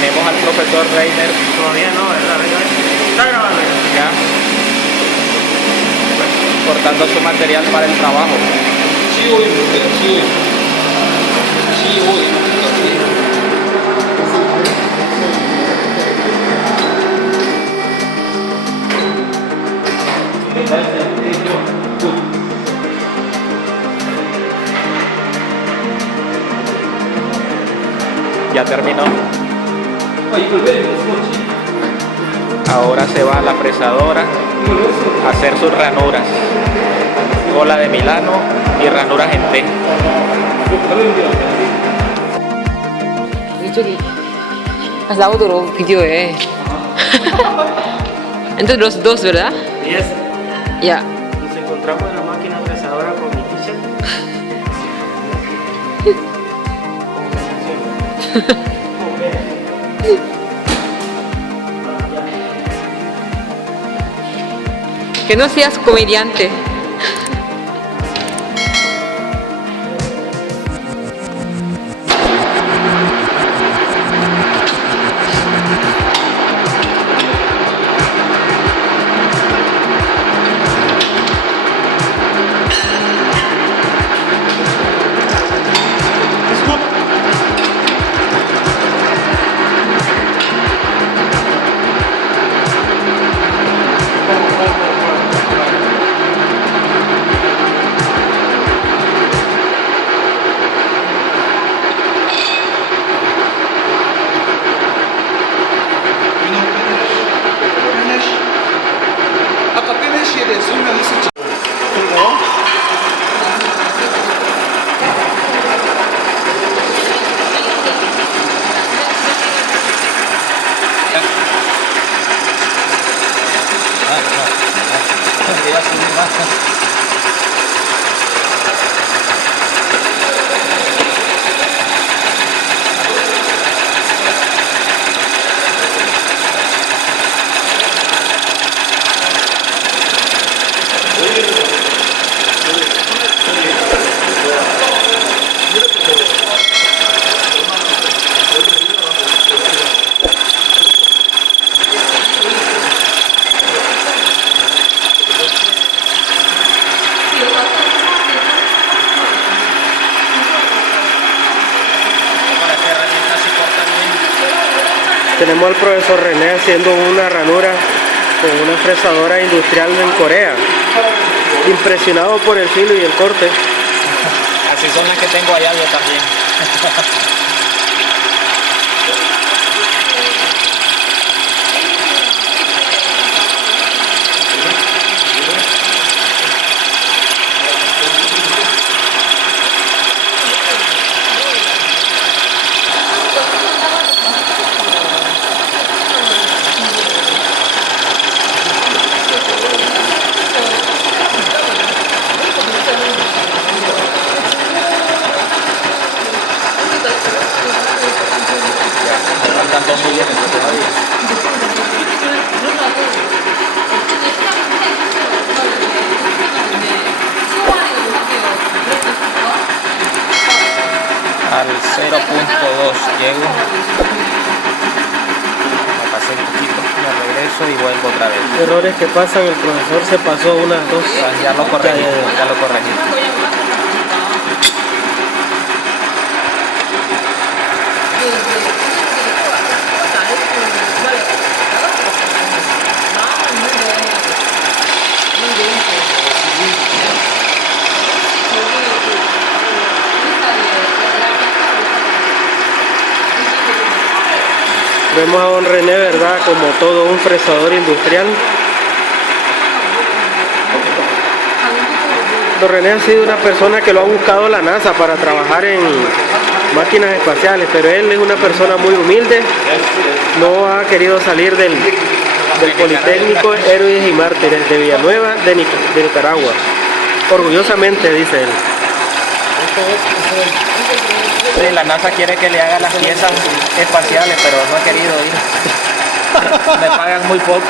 Tenemos al profesor Reiner. Todavía no, ¿verdad? Venga, está grabando ya. Ya. Cortando su material para el trabajo. Ya terminó. Ahora se va a la fresadora a hacer sus ranuras. Cola de Milano y ranuras en T. 이쪽이 나오도록 비디오에. Entonces los dos, ¿verdad? Yes. Ya. Nos encontramos en la máquina fresadora con mi teacher. Que no seas comediante. Tenemos al profesor René haciendo una ranura con una fresadora industrial en Corea. Impresionado por el filo y el corte. Así son las que tengo allá yo también. Faltan 2 milímetros todavía. Al 0.2 llego. Me pasé un poquito, me regreso y vuelvo otra vez. Errores que pasan, el profesor se pasó unas dos. Ya lo corregí, ya lo corregí. Vemos a don René, ¿verdad? Como todo un fresador industrial. Don René ha sido una persona que lo ha buscado la NASA para trabajar en máquinas espaciales, pero él es una persona muy humilde. No ha querido salir del Politécnico Héroes y Mártires de Villanueva de Nicaragua. Orgullosamente, dice él. Sí, la NASA quiere que le haga las piezas espaciales, pero no he querido ir. Me pagan muy poco.